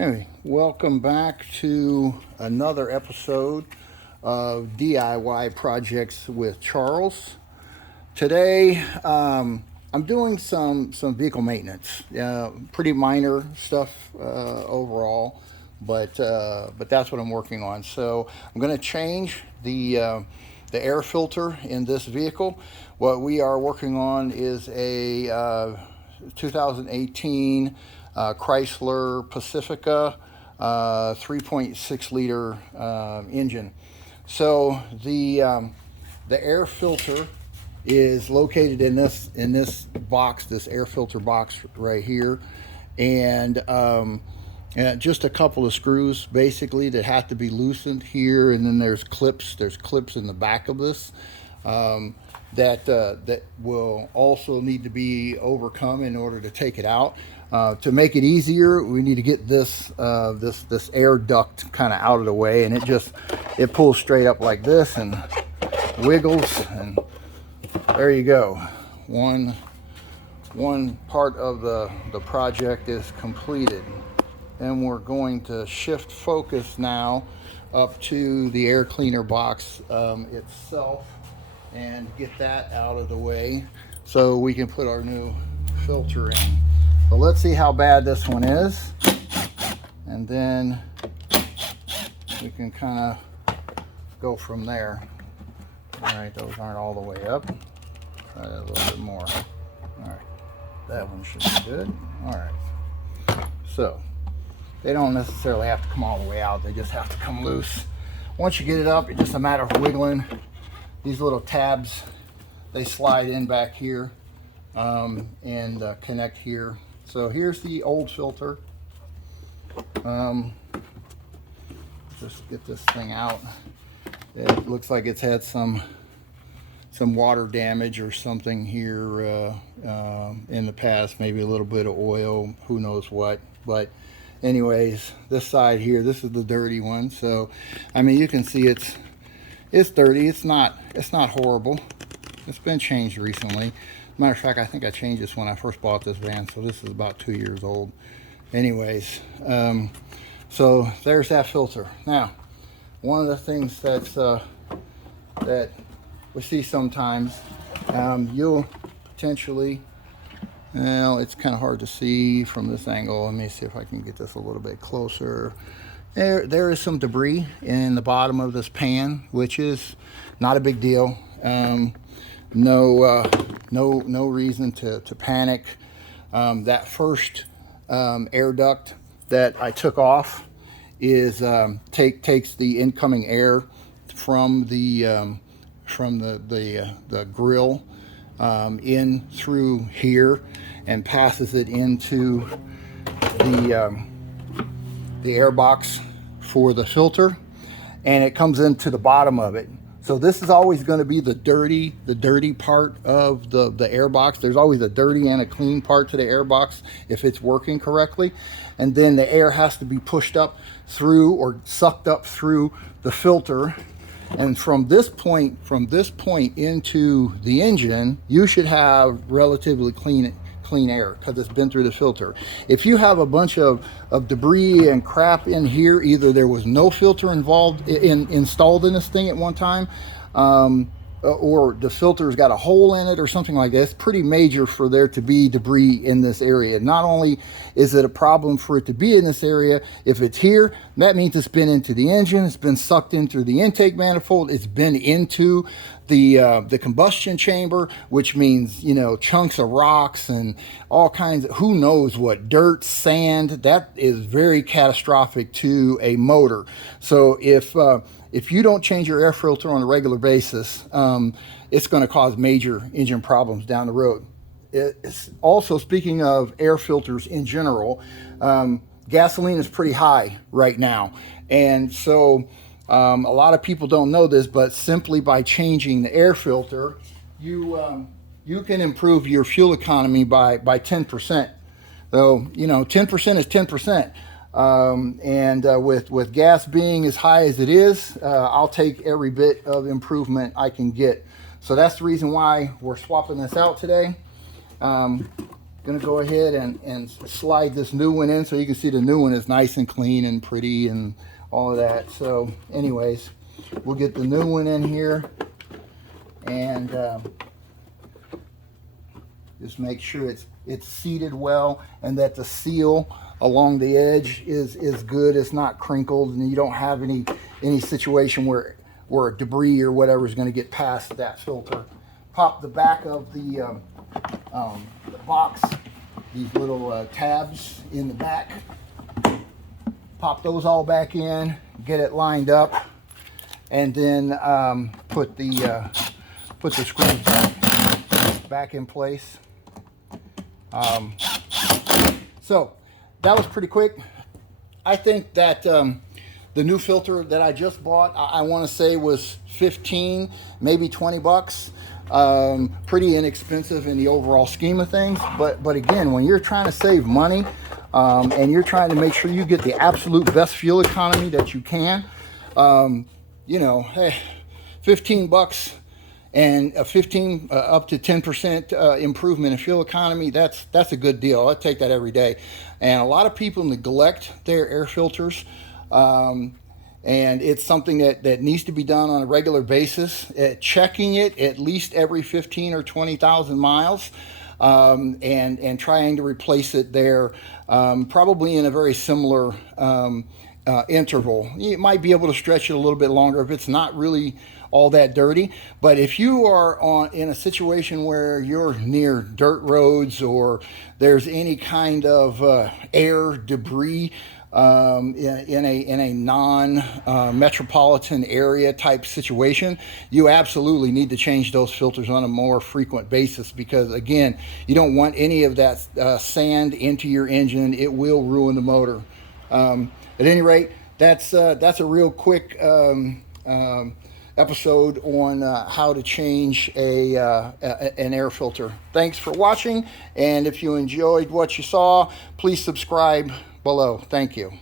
Okay, welcome back to another episode of DIY Projects with Charles. Today, I'm doing some vehicle maintenance. Pretty minor stuff overall, but that's what I'm working on. So I'm going to change the air filter in this vehicle. What we are working on is a 2018 Chrysler Pacifica 3.6 liter engine. So the air filter is located in this box, this air filter box right here, and just a couple of screws basically that have to be loosened here, and then there's clips in the back of this that will also need to be overcome in order to take it out. To make it easier, we need to get this air duct kind of out of the way, and it pulls straight up like this and wiggles, and there you go. One part of the project is completed, and we're going to shift focus now up to the air cleaner box itself and get that out of the way so we can put our new filter in. So let's see how bad this one is, and then we can kind of go from there. All right, those aren't all the way up. Try that a little bit more. All right, that one should be good. All right, so they don't necessarily have to come all the way out, they just have to come loose. Once you get it up, it's just a matter of wiggling these little tabs. They slide in back here and connect here. So here's the old filter. Just get this thing out. It looks like it's had some water damage or something here in the past, maybe a little bit of oil, who knows what. But anyways, this side here, this is the dirty one. So I mean, you can see it's dirty. It's not horrible. It's been changed recently. Matter of fact, I think I changed this when I first bought this van, so this is about 2 years old. Anyways, so there's that filter. Now, one of the things that we see sometimes, you'll potentially, well, it's kind of hard to see from this angle. Let me see if I can get this a little bit closer. There is some debris in the bottom of this pan, which is not a big deal. No reason to panic. That first air duct that I took off is takes the incoming air from the grill in through here and passes it into the air box for the filter, and it comes into the bottom of it. So this is always going to be the dirty part of the air box. There's always a dirty and a clean part to the air box if it's working correctly. And then the air has to be pushed up through or sucked up through the filter. And from this point into the engine, you should have relatively clean air because it's been through the filter. If you have a bunch of debris and crap in here, either there was no filter installed in this thing at one time, or the filter's got a hole in it or something like that. It's pretty major for there to be debris in this area. Not only is it a problem for it to be in this area, if it's here, that means it's been into the engine, it's been sucked in through the intake manifold, it's been into the combustion chamber, which means, you know, chunks of rocks and all kinds of, who knows what, dirt, sand. That is very catastrophic to a motor. So if you don't change your air filter on a regular basis, it's going to cause major engine problems down the road. It's also, speaking of air filters in general, gasoline is pretty high right now, and so a lot of people don't know this, but simply by changing the air filter, you can improve your fuel economy by 10%. So, you know, 10% is 10%. And with gas being as high as it is, I'll take every bit of improvement I can get. So that's the reason why we're swapping this out today. Gonna go ahead and slide this new one in so you can see the new one is nice and clean and pretty and all of that. So anyways, we'll get the new one in here and just make sure it's seated well and that the seal along the edge is good. It's not crinkled and you don't have any situation where debris or whatever is going to get past that filter. Pop the back of the box, these little tabs in the back. Pop those all back in, get it lined up, and then put the screws back in place. So that was pretty quick. I think that the new filter that I just bought, I want to say was 15, maybe 20 bucks. Pretty inexpensive in the overall scheme of things. But again, when you're trying to save money and you're trying to make sure you get the absolute best fuel economy that you can, you know, hey, 15 bucks and a 15 up to 10% improvement in fuel economy, that's a good deal. I take that every day. And a lot of people neglect their air filters. And it's something that needs to be done on a regular basis, checking it at least every 15 or 20,000 miles, and trying to replace it there, probably in a very similar interval. You might be able to stretch it a little bit longer if it's not really all that dirty. But if you are in a situation where you're near dirt roads or there's any kind of air debris in a non-metropolitan area type situation, you absolutely need to change those filters on a more frequent basis, because again, you don't want any of that sand into your engine. It will ruin the motor. At any rate, that's a real quick episode on how to change an air filter. Thanks for watching, and if you enjoyed what you saw, please subscribe below. Thank you.